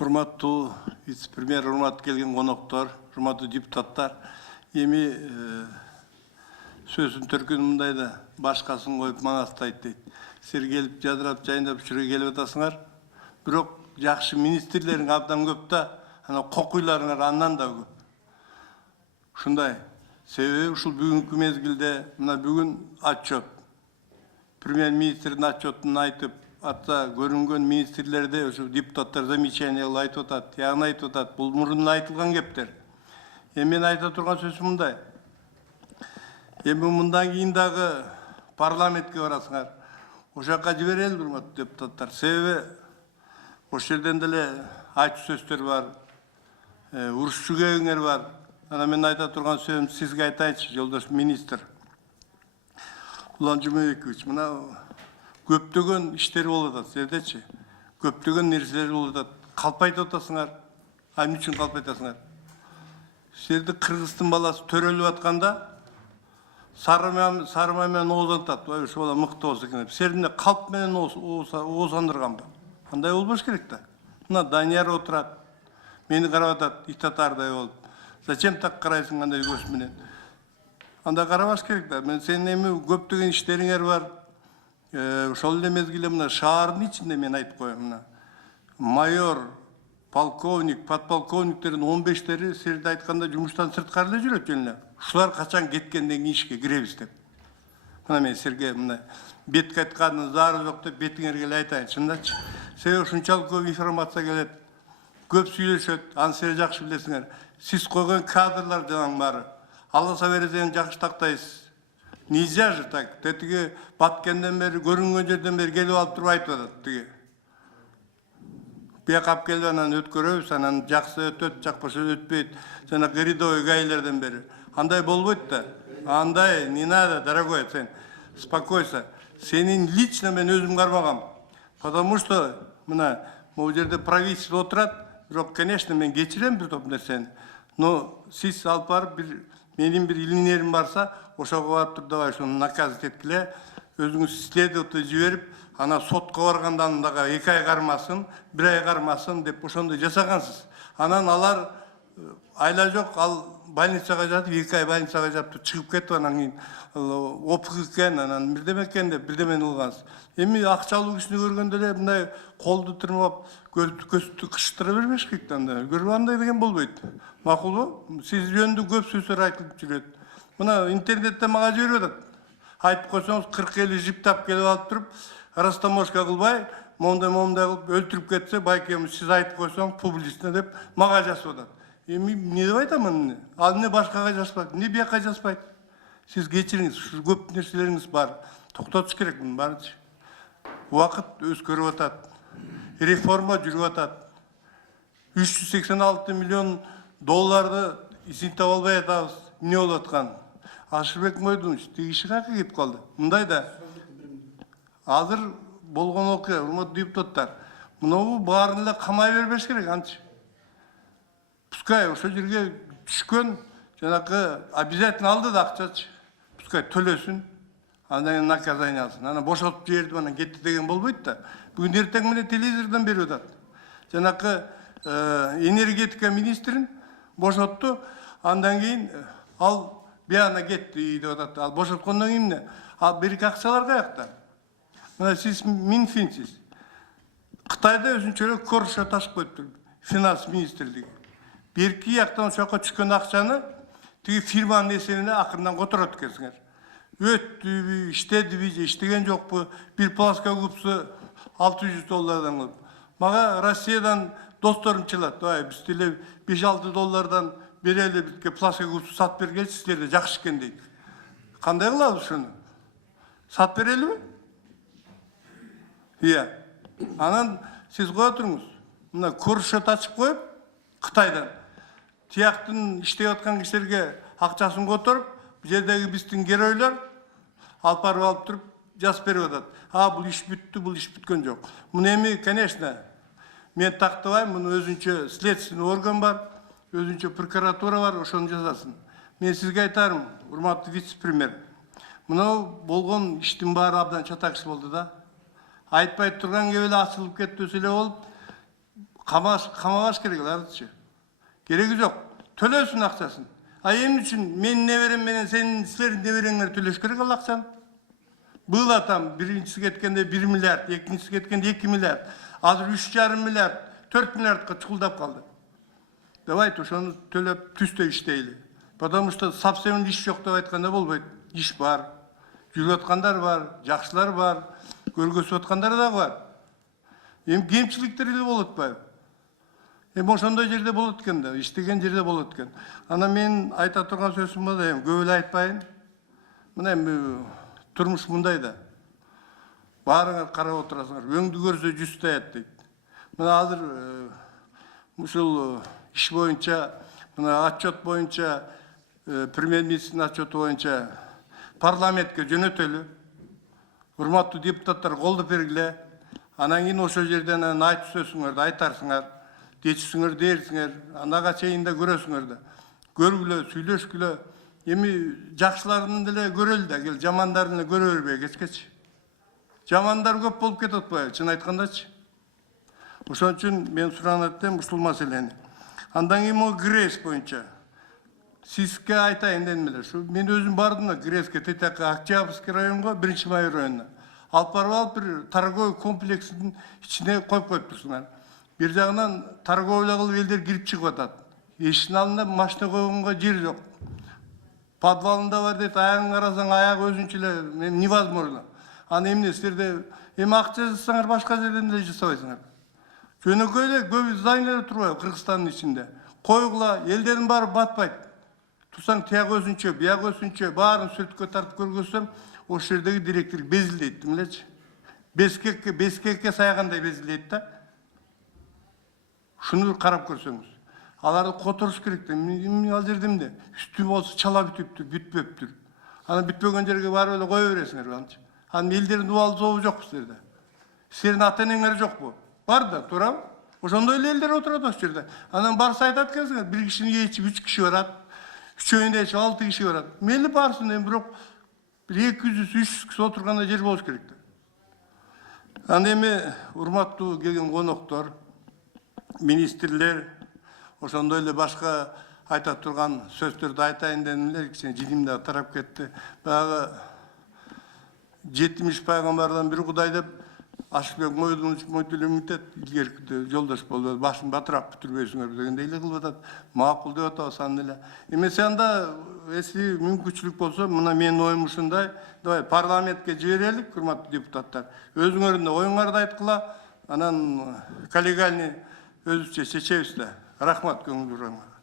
Урматтуу вице-премьер, урматтуу келген коноктор, урматтуу депутаттар, эми сөзүн төркүнү мындай да башкасын коюп маңастайт дейт. Силер келип жадырап жайындап ушул жерге келип атасыңар. Бирок жакшы министрлериң абдан көп да, ана кокуйларыңар андан да көп. Ушундай. Себеби ушул бүгүнкү мезгилде мына бүгүн отчет. Премьер-министрдин отчетун айтып, атта көрүнгөн министрлерде ушу депутаттар замечание айтып атат, ягын айтып атат. Бул мурун айтылган кептер. Эми мен айта турган сөзүм мындай. Эми мындан кийин дагы парламентке барасыңар. Ошол жака жиберели, урматтуу депутаттар. Себеби ошол жерден деле айтуу сөздөр бар, уруш жүгөгүңөр бар. Ана мен айта турган сөзүм сизге айтайынчы, жолдош министр. Улан Жумабекович, мына көптөгөн иштер болуп атат, силердечи. Көптөгөн нерселер болуп атат. Калпайтып атасыңар. Эмне үчүн калпайтасыңар? Силерди Кыргыздын баласы төрөлүп атканда Сарыма менен оозантат. Ой, ошо бала мыкты болсо экен деп. Силерди калп менен оозандырганбы? Кандай болбош керек да? Мына Данияр отурат. Мени карап атат, итатардай болуп. Зачем так карайсың андай көз менен? Анда карабаш керек да. Мен сенин эми көптөгөн иштериңер бар. Ошол эле мезгилде мына шаардын ичинде мен айтып коем, мына майор, полковник, подполковниктердин 15-тери силерди айтканда жумуштан сырткары эле жүрөт жөн эле. Ушулар качан кеткенден кийин ишке киребиз деп. Мына мен силерге мына бетке айткандын заары жок деп бетиңерге эле айтайын, чындачы. Себеби ушунчалык көп информация келет, көп сүйлөшөт, аны силер жакшы билесиңер. Сиз койгон кадрлар жанагы баары. Аласа бересен жакшы тактайсыз. Нельзя же так. Тетиги баткенден бери, көрүнгөн жерден бери келип алып туруп айтып атат тиги. Бияка алып келип анан өткөрөбүз, анан жаксы өтөт, жакпаса өтпөйт. Жана рядовой гаилерден бери. Андай болбойт да. Андай, не надо, дорогой, сен успокойся. Сенин лично мен өзүм кармагам. Потому что мына могу жерде правительство отурат, бирок, конечно, мен кечирем бир топ нерсени. Но сиз алып барып менин бир илинерим барса, ошого барып туруп давай ошону наказать эткиле, өзүңүз следователь жиберип, ана сотко баргандан дагы 2 ай кармасын, 1 ай кармасын деп ошондой жасагансыз. Анан алар айла жок, ал больницага жатып, 2 ай больницага жатып чыгып кетип, анан кийин опук экен, анан бирдеме экен деп бирдемени кылгансыз. Эми акчалуу кишини көргөндө эле мындай колду тырмап, көздү кыштыра бербеш керек да, көрүп андай деген болбойт. Макулбу? Сиз жөнүндө көп сөздөр айтылып жүрөт. Мына интернетте мага жиберип атат. Айтып койсоңуз 40-50 жиптап келип алып туруп, растаможка кылбай, мондай кылып өлтүрүп кетсе, байкем сиз айтып койсоң публично деп мага жазып атат. Эми эмне деп айтам аны? Ал эмне башкага жазбайт? Эмне бияка жазбайт? Сиз кечириңиз, ушу көп нерселериңиз бар. Токтотуш керек муну баарычы. Убакыт өзгөрүп атат. Реформа жүрүп атат. 386 миллион долларды изинтип албай атабыз. Эмне болуп аткан? Ашырбек Мойдунович, тиги иши каяка кетип калды? Мындай да. Азыр болгон окуя, урматтуу депутаттар. Мунун баарын эле камай бербеш керек, анчы. Пускай ошол жерге түшкөн, жанакы обязательно алды да акчачы. Пускай төлөсүн, андан кийин наказание алсын. Анан бошотуп жиберди, анан кетти деген болбойт да. Бүгүн эртең менен телевизордон берип атат. Жанакы энергетика министрин бошотту, андан кийин ал бияна кетти деп атат. Ал бошоткондон кийин эмне? Ал берки акчалар каякта? Мына сиз Минфинсиз. Кытайда өзүнчө эле коршо ташып коюптур, финанс министрлиги. Берки жактан ошоко түшкөн акчаны тиги фирманын эсебине акырдан которот экенсиңер. Өттүбү, иштедиби же иштеген жокпу? Бир пласка купсу $600 кылып. Мага Россиядан досторум чылат. Ой, биз деле $5-6 берели, бизге пласка купсу сатып бергилчи, силерде жакшы экен дейт. Кандай кылабыз ушуну? Сатып берелиби? Ия. Анан сиз кое туруңуз. Мына көршө тачып коюп, Кытайдан тияктын иштеп аткан кишилерге акчасын которуп, бу жердеги биздин геройлор алып барып алып туруп жазып берип атат. Бул иш бүттү, бул иш бүткөн жок. Муну эми, конечно, мен тактабайм, муну өзүнчө следственный орган бар, өзүнчө прокуратура бар, ошону жасасын. Мен сизге айтарым, урматтуу вице-премьер. Мына болгон иштин баары абдан чатак иш болду да. Айтпай турган кебеле ачылып кетти эле болуп, Kamabas керек артычы. Кереги жоқ. Төлөсүн акчасын. А эмне үчүн менин неберем менен сенин силердин небереңер төлөш керек ал акчаны? Быйыл атам биринчиси кеткенде 1 миллиард, экинчиси кеткенде 2 миллиард, азыр 3,5 миллиард, 4 миллиардка чукулдап калды. Давайте ошону төлөп түстө иштейли. Потому что совсем иш жок деп айтканда болбойт. Иш бар. Жүрүп аткандар бар, жакшылар бар, көргөзүп аткандар да бар. Эми кемчиликтер эле болот атпайбы? Эми ошондой жерде болот экен да, иштеген жерде болот экен. Ана мен айта турган сөзүм бар да, эми көп эле айтпайын. Мына эми турмуш мындай да. Баарыңар карап отурасыңар, өңдү көрсө жүз таят дейт. Мына азыр ушул иш боюнча, мына отчет боюнча, премьер-министрдин отчету боюнча парламентке жөнөтөлү. Урматтуу депутаттар колдоп бергиле. Анан кийин ошол жерден айтып сөзүңөрдү айтарсыңар, дечисиңер дээрсиңер, анага чейин да көрөсүңөр да. Көргүлө, сүйлөшкүлө. Эми жакшыларын деле көрөлү да, кел жамандарын эле көрө бербей кечкечи. Жамандар көп болуп кетип атпайбы, чын айткандачы. Ошон үчүн мен суранат элем ушул маселени. Андан кийин могу ГРЭС боюнча. Сизге айтайын дедим эле. Мен өзүм бардым да ГРЭСке, Тетяка, Октябрьский районго, 1-май районуна. Алып барып алып бир торговый комплексин ичине коюп коюптурсуңар. Бир жагынан торговля кылып элдер кирип чыгып атат. Эшиктин алдында машина койгонго жер жок. Подвалында бар дейт, аягын карасаң, аяк өзүнчө эле невозможно. Аны эмне силерде эми акча жасасаңар башка жерден эле жасабайсыңар. Жөнөкөй эле көп зданиялар турбайбы Кыргызстандын ичинде. Койгула, элдердин баары батпайт. Турсаң тияк өзүнчө, бияк өзүнчө, баарын сүрөткө тартып көргөзсөм, ошол жердеги директор безилдейт, эмелечи. Бескекке саягандай безилдейт да. Шуну карап көрсөңүз. Аларды которуш керек да. Мен ал жерде эмне? Үстү болсо чала бүтүптүр, бүтпөптүр. Аны бүтпөгөн жерге барып эле кое бересиңер балчы. Анын элдердин убалы зобу жокпу силерде. Силердин ата-энеңер жокпу? Бар да, туурабы? Ошондой эле элдер отурат ошол жерде. Анан барса айтат экенсиңер, бир кишини ээчип 3 киши барат. Үчөөүндө 6 киши барат. Мейли барсын, эми бирок 200-300 киши отургандай жер болуш керек да. Анда эми урматтуу келген коноктор, министрлер, ошондой эле башка айта турган сөздөрдү айтайын дедим эле, кичине жилим да тарап кетти. Баягы 70 пайгамбардан бири Кудай деп Ашыкбек Мойдулумутет илгеркиде жолдош болду. Башын батыраак бүтүрбөйсүңөр дегенде эле кылып атат. Макул деп атабыз аны эле. Эмесе анда эси мүмкүнчүлүк болсо, мына менин оюм ушундай. Давай парламентке жиберелик, урматтуу депутаттар. Өзүңөрдүн оюңарды айткыла, анан коллегиальный өзүбүзчө чечебиз да. Рахмат көңүл бурууңарга.